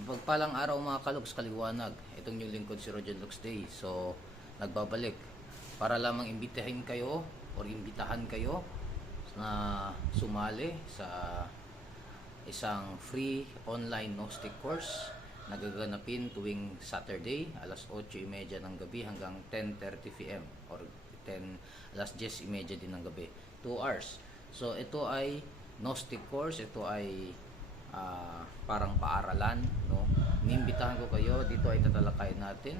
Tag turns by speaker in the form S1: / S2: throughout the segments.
S1: Pagpalang araw mga kalugs kaliwanag. Itong yung lingkod si Roger Lux Day. So, nagbabalik. Para lamang imbitahin kayo or imbitahan kayo na sumali sa isang free online Gnostic course na gaganapin tuwing Saturday alas 8.30 ng gabi hanggang 10.30 p.m. or 10, alas 10.30 din ng gabi. 2 hours. So ito ay Gnostic course, ito ay ah, parang paaralan, no? Inimbitahan ko kayo, dito ay tatalakayin natin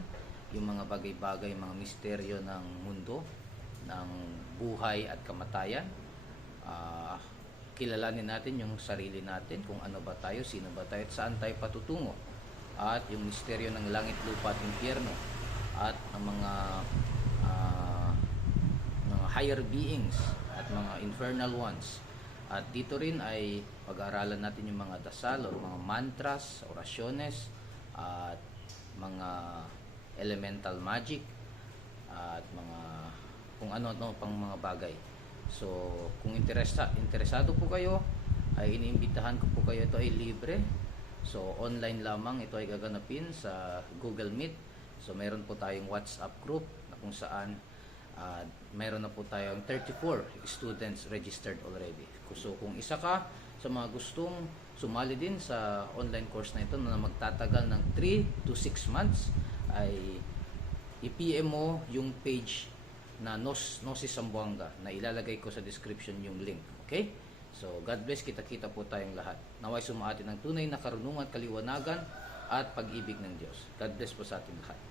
S1: yung mga bagay-bagay, mga misteryo ng mundo, ng buhay at kamatayan. Ah, kilalanin natin yung sarili natin, kung ano ba tayo, sino ba tayo, at saan tayo patutungo. At yung misteryo ng langit, lupa at impyerno. At ang mga ah, mga higher beings at mga infernal ones. At dito rin ay pag-aaralan natin yung mga dasal o mga mantras, orasyones, at mga elemental magic, at mga kung ano-ano pang mga bagay. So, kung interesa, interesado po kayo, ay iniimbitahan ko po kayo. Ito ay libre. So, online lamang. Ito ay gaganapin sa Google Meet. So, meron po tayong WhatsApp group na kung saan ah, meron na po tayong 34 students registered already. So, kung isa ka sa mga gustong sumali din sa online course na ito na magtatagal ng 3 to 6 months, ay i-PM mo yung page na Nos, Nosis Sambuanga na ilalagay ko sa description yung link. Okay? So, God bless. Kita-kita po tayong lahat. Naway sumaatin ng tunay na karunungan, kaliwanagan at pag-ibig ng Diyos. God bless po sa ating lahat.